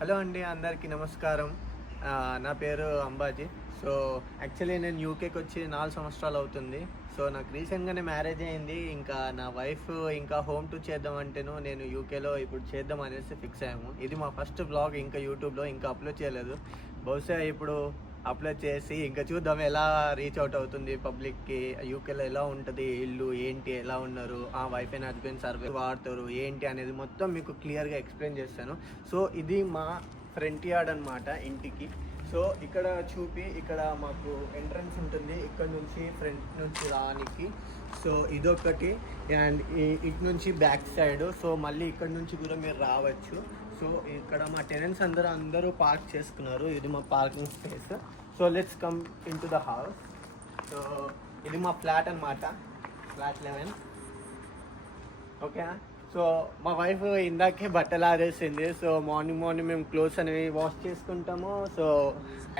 Hello అండి, అందరికీ నమస్కారం. నా పేరు అంబాజీ. సో యాక్చువల్లీ నేను యూకేకి వచ్చి 4 సంవత్సరాలు అవుతుంది. సో నాకు రీసెంట్గానే మ్యారేజ్ అయింది. ఇంకా నా వైఫ్ ఇంకా హోమ్ టూర్ చేద్దామంటేను నేను యూకేలో ఇప్పుడు చేద్దాం అనేసి ఫిక్స్ అయ్యాము. ఇది మా ఫస్ట్ బ్లాగ్ ఇంకా యూట్యూబ్లో ఇంకా అప్లోడ్ చేయలేదు. బహుశా ఇప్పుడు అప్లోడ్ చేసి ఇంకా చూద్దాం ఎలా రీచ్ అవుట్ అవుతుంది పబ్లిక్కి. యూకేలో ఎలా ఉంటుంది, ఇల్లు ఏంటి, ఎలా ఉన్నారు, వైఫ్ అండ్ హస్బెండ్ సర్వే వాడతారు ఏంటి అనేది మొత్తం మీకు క్లియర్గా ఎక్స్ప్లెయిన్ చేస్తాను. సో ఇది మా ఫ్రంట్ యార్డ్ అనమాట ఇంటికి. సో ఇక్కడ ఇక్కడ మాకు ఎంట్రన్స్ ఉంటుంది, ఇక్కడ నుంచి ఫ్రంట్ నుంచి రానికి. సో ఇదొకటి, అండ్ ఇటు నుంచి బ్యాక్ సైడ్. సో మళ్ళీ ఇక్కడ నుంచి కూడా మీరు రావచ్చు. సో ఇక్కడ మా టెనెంట్స్ అందరూ పార్క్ చేసుకున్నారు. ఇది మా parking space. So let's come in to the house. So ఇది మా ఫ్లాట్ అనమాట, ఫ్లాట్ 11. ఓకే. సో మా వైఫ్ ఇందాకే బట్టలు ఆరేసింది. సో మార్నింగ్ మేము క్లోత్స్ అనేవి వాష్ చేసుకుంటాము. సో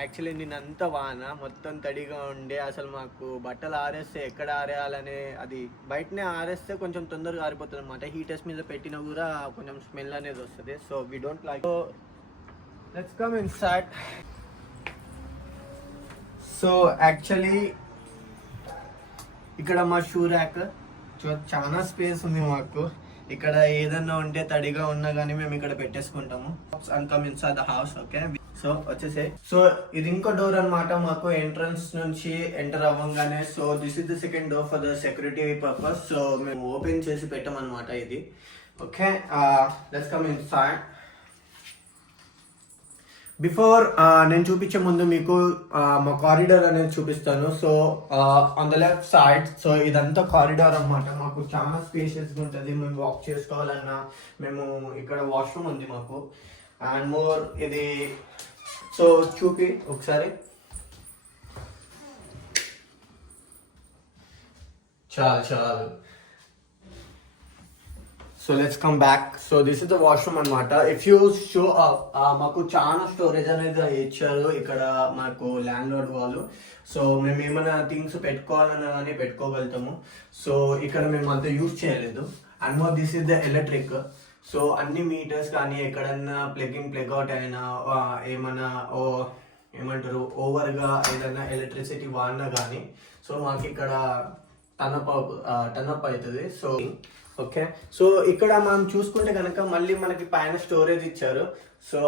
యాక్చువల్లీ నిన్నంతా వాన మొత్తం తడిగా ఉండే, అసలు మాకు బట్టలు ఆరేస్తే ఎక్కడ ఆరేయాలనే, అది బయటనే ఆరేస్తే కొంచెం తొందరగా ఆరిపోతుంది అనమాట. హీటర్స్ మీద పెట్టినా కూడా కొంచెం స్మెల్ అనేది వస్తుంది. So we don't like. So let's come inside. So actually ఇక్కడ మా షూ ర్యాక్, చాలా స్పేస్ ఉంది మాకు. ఇక్కడ ఏదన్నా ఉంటే తడిగా ఉన్నా కానీ మేము ఇక్కడ పెట్టేసుకుంటాము. And come inside the house. Okay. So వచ్చేసే. సో ఇది ఇంకో డోర్ అనమాట మాకు ఎంట్రన్స్ నుంచి ఎంటర్ అవ్వగానే. So this is the second door for the security purpose. So మేము ఓపెన్ చేసి పెట్టామన్నమాట ఇది. Okay. Let's come inside. Before నేను చూపించే ముందు మీకు మా కారిడార్ అనేది చూపిస్తాను. So on the left side, so ఇదంతా కారిడార్ అన్నమాట. మాకు చాలా స్పేషియస్గా ఉంటుంది. మేము వాక్ చేసుకోవాలన్నా, మేము ఇక్కడ వాష్రూమ్ ఉంది మాకు. అండ్ మోర్ ఇది, సో చూపి ఒకసారి. చాలు. So let's come back. So this is the washroom అనమాట. ఇఫ్ యూ షో అప్, మాకు చాలా స్టోరేజ్ అనేది ఇచ్చారు ఇక్కడ మాకు ల్యాండ్ లార్డ్ వాళ్ళు. సో మేము ఏమైనా థింగ్స్ పెట్టుకోవాలన్నా కానీ పెట్టుకోగలుగుతాము. సో ఇక్కడ మేము అంత యూజ్ చేయలేదు. And more this is the electric. So అన్ని మీటర్స్ కానీ ఎక్కడన్నా ప్లగ్ అవుట్ అయినా, ఏమన్నా ఏమంటారు ఓవర్గా ఏదైనా ఎలక్ట్రిసిటీ వాడినా కానీ సో మాకు ఇక్కడ టర్నప్ అవుతుంది. So okay. సో ఇక్కడ మనం చూసుకుంటే కనుక మళ్ళీ మనకి పైన స్టోరేజ్ ఇచ్చారు. సో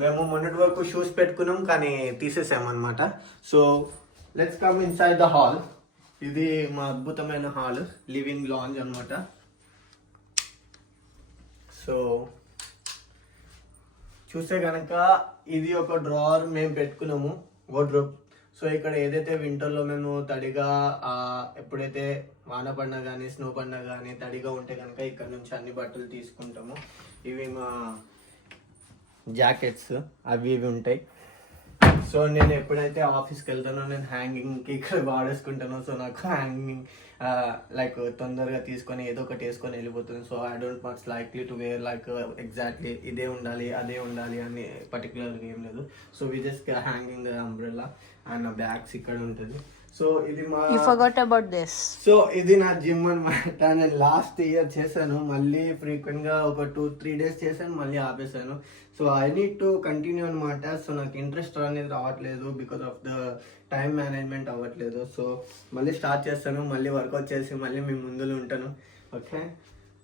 మేము మొన్నటి వరకు షూస్ పెట్టుకున్నాం కానీ తీసేసామన్నమాట. So let's come inside the hall. ఇది మా అద్భుతమైన హాల్, లివింగ్ లాంజ్ అనమాట. సో చూస్తే కనుక ఇది ఒక డ్రావర్ మేము పెట్టుకున్నాము, వార్డ్రోబ్. సో ఇక్కడ ఏదైతే వింటర్లో మేము తడిగా ఎప్పుడైతే వాన పడినా కానీ స్నో పడినా కానీ తడిగా ఉంటే కనుక ఇక్కడ నుంచి అన్ని బట్టలు తీసుకుంటాము. ఇవి మా జాకెట్స్ అవి ఉంటాయి. సో నేను ఎప్పుడైతే ఆఫీస్కి వెళ్తానో నేను హ్యాంగింగ్కి ఇక్కడ వాడేసుకుంటాను. సో నాకు హ్యాంగింగ్ లైక్ తొందరగా తీసుకొని ఏదో ఒకటి వేసుకొని వెళ్ళిపోతుంది. So I don't much likely to wear like exactly ఇదే ఉండాలి అదే ఉండాలి అని పర్టికులర్గా ఏం లేదు. So we just hanging the umbrella and నా బ్యాగ్స్ ఇక్కడ ఉంటుంది. సో ఇది మా సో ఇది నా జిమ్ అనమాట. నేను లాస్ట్ ఇయర్ చేశాను, మళ్ళీ ఫ్రీక్వెంట్గా ఒక 2-3 డేస్ చేశాను, మళ్ళీ ఆపేశాను. So I need to continue అనమాట. సో నాకు ఇంట్రెస్ట్ అనేది రావట్లేదు because of the time management అవ్వట్లేదు. సో మళ్ళీ స్టార్ట్ చేస్తాను, మళ్ళీ వర్కౌట్ చేసి మళ్ళీ మీ ముందులో ఉంటాను. ఓకే.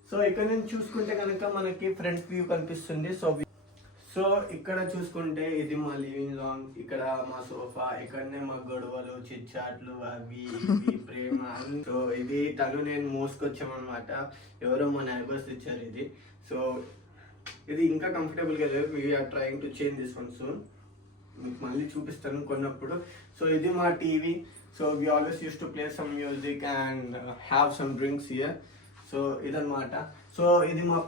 సో ఇక్కడ నుంచి చూసుకుంటే కనుక మనకి ఫ్రంట్ వ్యూ కనిపిస్తుంది. సో ఇక్కడ చూసుకుంటే ఇది మా లివింగ్ లాంగ్. ఇక్కడ మా సోఫా, ఇక్కడనే మా గొడవలు చిట్చాట్లు అవి ఇవి ప్రేమ. సో ఇది నేను మోసుకొచ్చామన్నమాట. ఎవరో మా నైబర్స్ ఇచ్చారు ఇది. సో ఇది ఇంకా కంఫర్టబుల్గా లేదు. We are trying to change this one soon. మీకు మళ్ళీ చూపిస్తాను కొన్నప్పుడు. సో ఇది మా TV. So we always use to play some music and have some drinks here. So ఇదన్నమాట. సో ఇది మా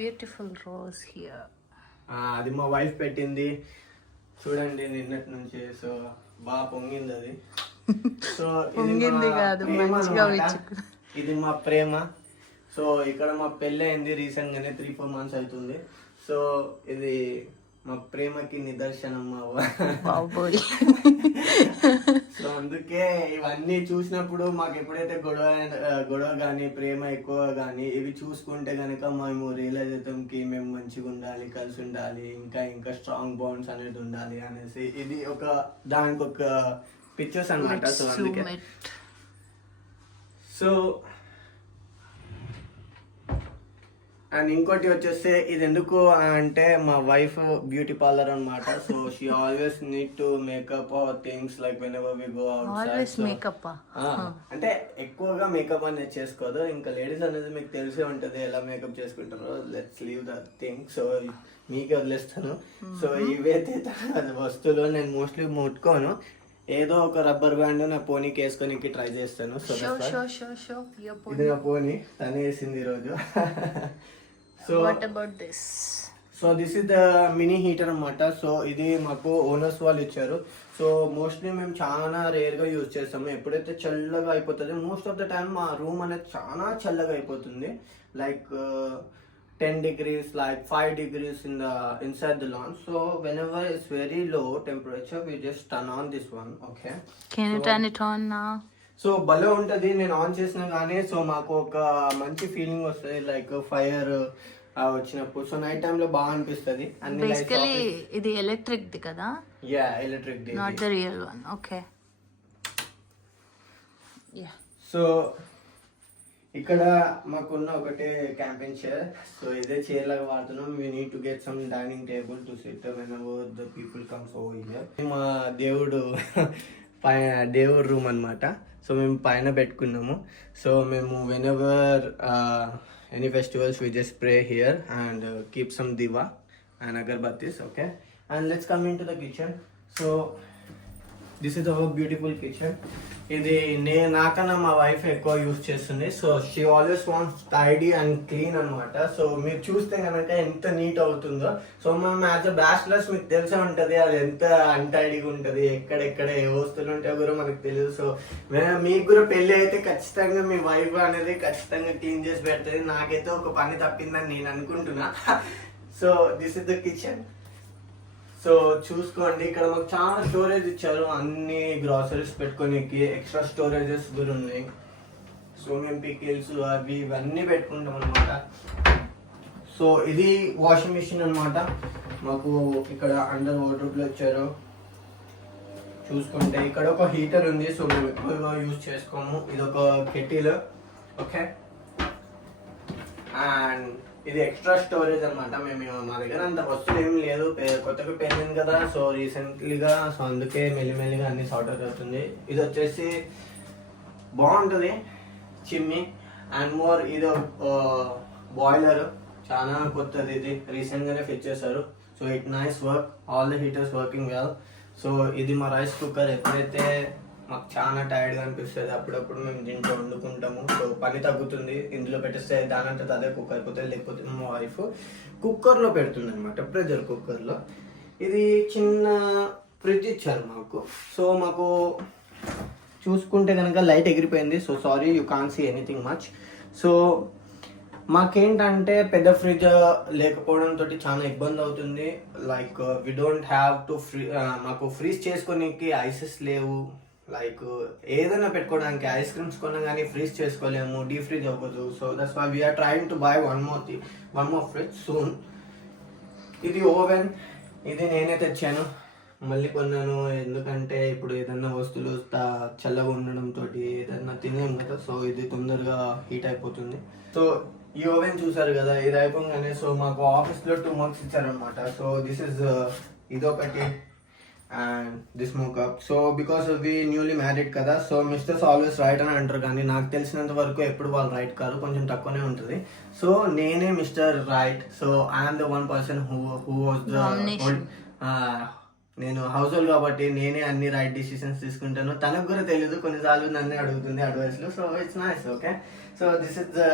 బ్యూటిఫుల్ రోజ్ హియర్. అది మా వైఫ్ పెట్టింది చూడండి నిన్నటి నుంచి. సో బాగా పొంగింది అది. సో ఇది మా ప్రేమ. సో ఇక్కడ మా పెళ్ళి అయింది రీసెంట్ గానే, 3-4 months అవుతుంది. సో ఇది మా ప్రేమకి నిదర్శనం మా Wow, boy. సో అందుకే ఇవన్నీ చూసినప్పుడు మాకు ఎప్పుడైతే గొడవ కానీ ప్రేమ ఎక్కువ కానీ ఇవి చూసుకుంటే కనుక మేము రియలైజ్ అవుతాంకి మేము మంచిగా ఉండాలి, కలిసి ఉండాలి, ఇంకా ఇంకా స్ట్రాంగ్ బాండ్స్ అనేది ఉండాలి అనేసి ఇది దానికి ఒక పిక్చర్స్ అనమాట. సో అందుకే సో అండ్ ఇంకోటి వచ్చేస్తే ఇది ఎందుకు అంటే మా వైఫ్ బ్యూటీ పార్లర్ అనమాట. So she always need to makeup or things like whenever we go Always out. makeup. అంటే ఎక్కువగా మేకప్ అనేది చేసుకోదు. ఇంకా లేడీస్ అనేది మీకు తెలిసే ఉంటది ఎలా మేకప్ చేసుకుంటారో. Let's leave the thing. So మీకే వదిలేస్తాను. సో ఇవైతే వస్తువులు నేను మోస్ట్లీ ముట్టుకోను. ఏదో ఒక రబ్బర్ బ్యాండ్ నా పోనీకి వేసుకొని ట్రై చేస్తాను. So Show. Your ఇది నా పోనీ తనే వేసింది ఈరోజు. So What about this? So this is the mini heater అనమాట. సో ఇది మాకు ఓనర్స్ వాళ్ళు ఇచ్చారు. సో మోస్ట్లీ మేము చాలా రేర్గా యూజ్ చేస్తాము. ఎప్పుడైతే చల్లగా అయిపోతుంది, మోస్ట్ ఆఫ్ ద టైమ్ మా రూమ్ అనేది చాలా చల్లగా అయిపోతుంది. Like 10 degrees, like 5 degrees inside the lawn. So whenever it's very low temperature, we just turn on this one. Okay. Can you turn it on now? So భలే ఉంటుంది. నేను on చేసినా కానీ సో మాకు ఒక మంచి ఫీలింగ్ వస్తుంది, లైక్ ఫైర్ వచ్చినప్పుడు. సో నైట్ టైమ్ లో బాగా అనిపిస్తుంది. Basically, ఇది electric ది కదా? Yeah electric the, Not the real one. Okay. Yeah. So ఇక్కడ మాకున్న ఒకటే క్యాంపింగ్ చైర్. సో ఇదే చైర్ లాగా వాడుతున్నాం. We need to get some dining table to SIT when ever the people comes over here. మా దేవుడు room అన్నమాట. So మేము పైన పెట్టుకున్నాము. సో మేము when ever any festivals we just pray here and keep some diva and agarbattis. Okay, and let's come into the kitchen. So this is our beautiful kitchen. ఇది నాకన్నా మా వైఫ్ ఎక్కువ use చేస్తుంది. So she always wants tidy and clean అనమాట. So మీరు చూస్తే కనుక ఎంత నీట్ అవుతుందో. సో మనం యాజ్ అ బ్యాచిలర్స్ మీకు తెలిసే ఉంటుంది అది ఎంత అన్టైడీగా ఉంటుంది, ఎక్కడెక్కడ ఏ వస్తువులు ఉంటాయో కూడా మనకు తెలియదు. సో మీకు కూడా పెళ్ళి అయితే ఖచ్చితంగా మీ వైఫ్ అనేది ఖచ్చితంగా క్లీన్ చేసి పెడుతుంది. నాకైతే ఒక పని తప్పిందని నేను అనుకుంటున్నా. So this is the kitchen. So చూసుకోండి, ఇక్కడ మాకు చాలా స్టోరేజ్ ఇచ్చారు. అన్ని గ్రాసరీస్ పెట్టుకోనికి ఎక్స్ట్రా స్టోరేజెస్ కూడా ఉన్నాయి. సో మేము పికిల్స్ అవి ఇవన్నీ పెట్టుకుంటాం అనమాట. సో ఇది వాషింగ్ మిషన్ అనమాట. మాకు ఇక్కడ అండర్ వార్డ్రోబ్లో ఇచ్చారు. చూసుకుంటే ఇక్కడ ఒక హీటర్ ఉంది. సో మేము ఎక్కువగా యూజ్ చేసుకోము. ఇది ఒక కెటిల్. ఓకే, అండ్ ఇది ఎక్స్ట్రా స్టోరేజ్ అనమాట. మేము మా దగ్గర అంత వస్తువులు ఏం లేదు, కొత్తగా పెళ్ళింది కదా. సో రీసెంట్లీగా సో అందుకే మెల్లిమెల్లిగా అన్ని సార్ట్ అవుట్ అవుతుంది. ఇది వచ్చేసి బాగుంటుంది చిమ్మి అండ్ మోర్. ఇది బాయిలర్ చాలా కొత్తది, ఇది రీసెంట్గానే ఫిట్ చేశారు. So it nice work, all the heaters working well. So ఇది మా రైస్ కుక్కర్. ఎప్పుడైతే మాకు చాలా టైర్డ్గా అనిపిస్తుంది అప్పుడప్పుడు మేము దీంట్లో వండుకుంటాము. సో పని తగ్గుతుంది. ఇందులో పెట్టేస్తే దానంటే అదే కుక్ అయిపోతుంది. లేకపోతే మా వైఫ్ కుక్కర్లో పెడుతుంది అనమాట, ప్రెషర్ కుక్కర్లో. ఇది చిన్న ఫ్రిడ్జ్ ఇచ్చారు మాకు. సో మాకు చూసుకుంటే కనుక లైట్ ఎగిరిపోయింది. So sorry, you can see anything much. So మాకేంటంటే పెద్ద ఫ్రిడ్జ్ లేకపోవడంతో చాలా ఇబ్బంది అవుతుంది. Like we don't have to మాకు ఫ్రీజ్ చేసుకోనికి ఐసెస్ లేవు. లైక్ ఏదైనా పెట్టుకోవడానికి ఐస్ క్రీమ్స్ కొన్నా కానీ ఫ్రీజ్ చేసుకోలేము, డీ ఫ్రీజ్ అవ్వదు. So that's why we are trying to buy one more fridge soon. ఇది ఓవెన్. ఇది నేనే తెచ్చాను, మళ్ళీ కొన్నాను. ఎందుకంటే ఇప్పుడు ఏదన్నా వస్తువులు చల్లగా ఉండడంతో ఏదన్నా తినలేము కదా. సో ఇది తొందరగా హీట్ అయిపోతుంది. సో ఈ ఓవెన్ చూసారు కదా, ఇది అయిపోగానే సో మాకు ఆఫీస్లో 2 mugs ఇచ్చారనమాట. సో దిస్ ఇస్ ఇదొకటి and this mug cup. So because we newly married కదా, సో మిస్టర్స్ ఆల్వేస్ రైట్ అని అంటారు. కానీ నాకు తెలిసినంత వరకు ఎప్పుడు వాళ్ళు రైట్ కాదు, కొంచెం తక్కువనే ఉంటుంది. సో నేనే mister right. So I'm the one person who was the నేను హౌస్ హోల్డ్ కాబట్టి నేనే అన్ని రైట్ డిసిషన్స్ తీసుకుంటాను. తనకు కూడా తెలియదు, కొన్నిసార్లు నన్నే అడుగుతుంది అడ్వైస్లో. So it's nice. Okay, so this is the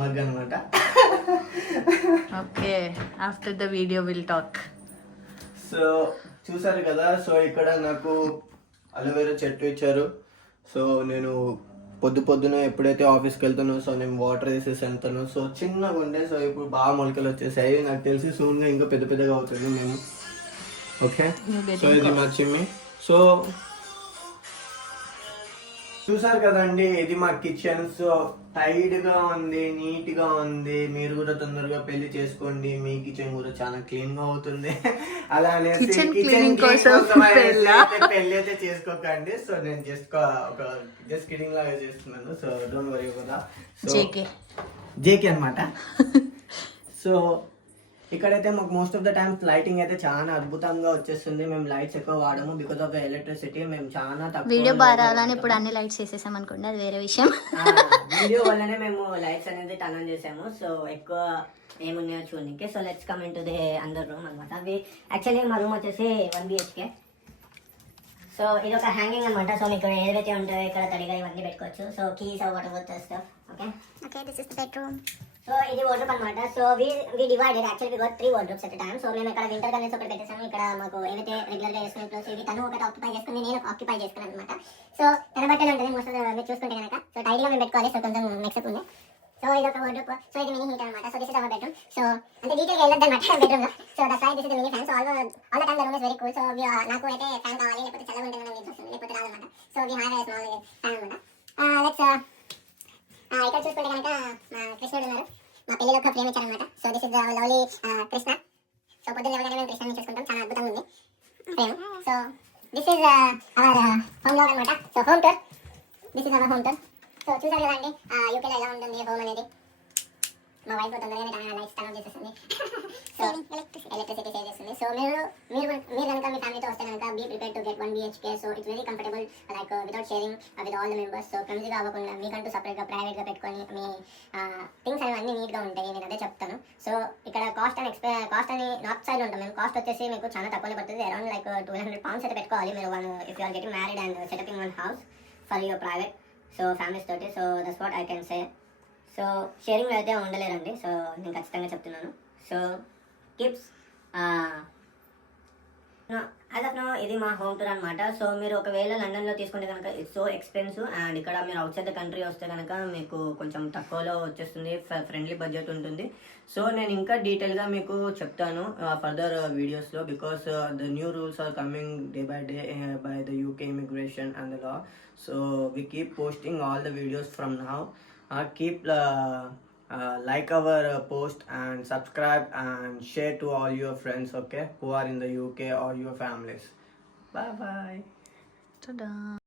mug అనమాట. Okay, after the video will talk. So చూసారు కదా, సో ఇక్కడ నాకు అలోవెరా చెట్టు ఇచ్చారు. సో నేను పొద్దున ఎప్పుడైతే ఆఫీస్కి వెళ్తానో సో నేను వాటర్ వేసేసి వెళ్తాను. సో చిన్నగా ఉండే, సో ఇప్పుడు బాగా మొలకలు వచ్చేసాయి. నాకు తెలిసి సూన్గా ఇంకా పెద్దగా అవుతుంది. మేము ఓకే You're సో getting ఇది మా చిమ్మి. సో చూసారు కదండి, ఇది మా కిచెన్. సో టైడ్ గా ఉంది, నీట్ గా ఉంది. మీరు కూడా తొందరగా పెళ్లి చేసుకోండి, మీ కిచెన్ కూడా చాలా క్లీన్ గా అవుతుంది. అలా అనేసి Kitchen కిచెన్ cleaning క్లీన్ కోసం కోసం అనేసి పెళ్ళా? అయితే పెళ్లి అయితే చేసుకోకండి. సో నేను జస్ట్ కిడింగ్ లాగా చేస్తున్నాను. సో డోంట్ వరీ కదా. JK. జేకే అనమాట. సో ఇక్కడైతే మాకు most of the times lighting అయితే చాలా అద్భుతంగా వచ్చేస్తుంది. మేము లైట్స్ ఎక్కువ వాడము బికాస్ ఆఫ్ ద ఎలక్ట్రిసిటీ. మేము చాలా తక్కువ వీడియో బాగా రావాలని ఇప్పుడు అన్ని లైట్స్ వేసేసాం అనుకోండి, అది వేరే విషయం. వీడియో వల్లనే మేము లైట్స్ అనేది టర్న్ ఆన్ చేసాము. సో ఎక్కువ ఏమున్నాయో చూడడానికి. So let's come in to the అందర్ రూమ్ అనమాట. అవి యాక్చువల్లీ మా రూమ్ వచ్చేసి 1 BHK. సో ఇది ఒక హ్యాంగింగ్ అనమాట. సో మీకు ఏదైతే ఉంటాయో ఇక్కడ తడిగా ఇవన్నీ పెట్టుకోవచ్చు. So keys whatever stuff. Okay, this is the bedroom. So ఇది వార్డ్రోబ్ అనమాట. So we divided actually we got 3 wardrobes at time. So మేము ఇక్కడ వింటర్ గన్స్ ఒకటి పెట్టేసాము. ఇక్కడ మాకు ఏవైతే రెగ్యులర్ గా వేసుకునే క్లోత్స్ ఇవి తను ఒకటి ఆక్యుపై చేసుకుంది, నేను ఆక్యుపై చేసుకున్నాను అనమాట. సో తన బట్టలు ఉంటుంది మోస్ట్ మీరు చూసుకుంటే కనుక. సో టైట్గా మేము పెట్టుకోవాలి. సో కొంచెం మిక్సప్ ఉంది. సో ఇది ఒక వార్డ్రోబ్. సో ఇది మినీ హీటర్ అనమాట. So this is our bedroom. So అంటే డీటెయిల్ గా వెళ్ళొద్దు అనమాట బెడ్రూమ్ లో. So that's why this is the mini fan. So all the time the room is very cool. So నాకు అయితే ఫ్యాన్ కావాలి, లేకపోతే చల్లగా ఉంటుంది నాకు వస్తుంది, లేకపోతే రాదన్నమాట. So we have a small fan అనమాట. లెట్స్ ఇక్కడ చూసుకుంటే కనుక మా కృష్ణుడు ఉన్నారు. మా పెళ్లిలో ఒక ఫ్రేమ్ ఇచ్చారనమాట. So this is the lovely Krishna. So పొద్దున్న లేవగానే మేము కృష్ణని చూసుకుంటాం, చాలా అద్భుతంగా ఉంది frame. So this is our home blog అనమాట. So home tour, this is our home tour. So చూసారు కదండి యూకేలో ఎలా ఉంటుంది హోమ్ అనేది. మా వైఫ్ తొందరగానే లైట్స్ టర్న్ ఆన్ చేసేస్తుంది. సో ఎలక్ట్రిసిటీ సేవ్ చేస్తుంది. సో మీరు కనుక మీ ఫ్యామిలీతో వస్తే కనుక be prepare to get 1 BHK. So it's very comfortable, like without sharing with all the members. So క్లమ్జీగా అవ్వకుండా మీకంటూ సపరేట్గా ప్రైవేట్గా పెట్టుకొని మీ థింగ్స్ అనేవి అన్నీ నీట్గా ఉంటాయి. నేను అదే చెప్తాను. సో ఇక్కడ కాస్ట్ అని నార్త్ సైడ్ ఉంటాం మేము. కాస్ట్ వచ్చేసి మీకు చాలా తక్కువనే పడుతుంది. అరౌండ్ లైక్ 200 pounds అయితే పెట్టుకోవాలి మీరు if you are getting married and setting up one house for your private. So families తోటి. So that's what I can say. So sharing అయితే ఉండలేరండి. సో నేను ఖచ్చితంగా చెప్తున్నాను. So keeps as of no ఇది మా హోమ్ టూర్ అనమాట. సో మీరు ఒకవేళ లండన్లో తీసుకుంటే కనుక ఇట్స్ సో ఎక్స్పెన్సివ్. అండ్ ఇక్కడ మీరు అవుట్ సైడ్ ద కంట్రీ వస్తే కనుక మీకు కొంచెం తక్కువలో వచ్చేస్తుంది, ఫ్రెండ్లీ బడ్జెట్ ఉంటుంది. సో నేను ఇంకా డీటెయిల్గా మీకు చెప్తాను ఫర్దర్ వీడియోస్లో. Because the new rules are coming day by day by the UK immigration and the law. So we keep posting all the videos from now. Keep like our post and subscribe and share to all your friends, okay, who are in the UK or your families. Bye bye. Ta-da.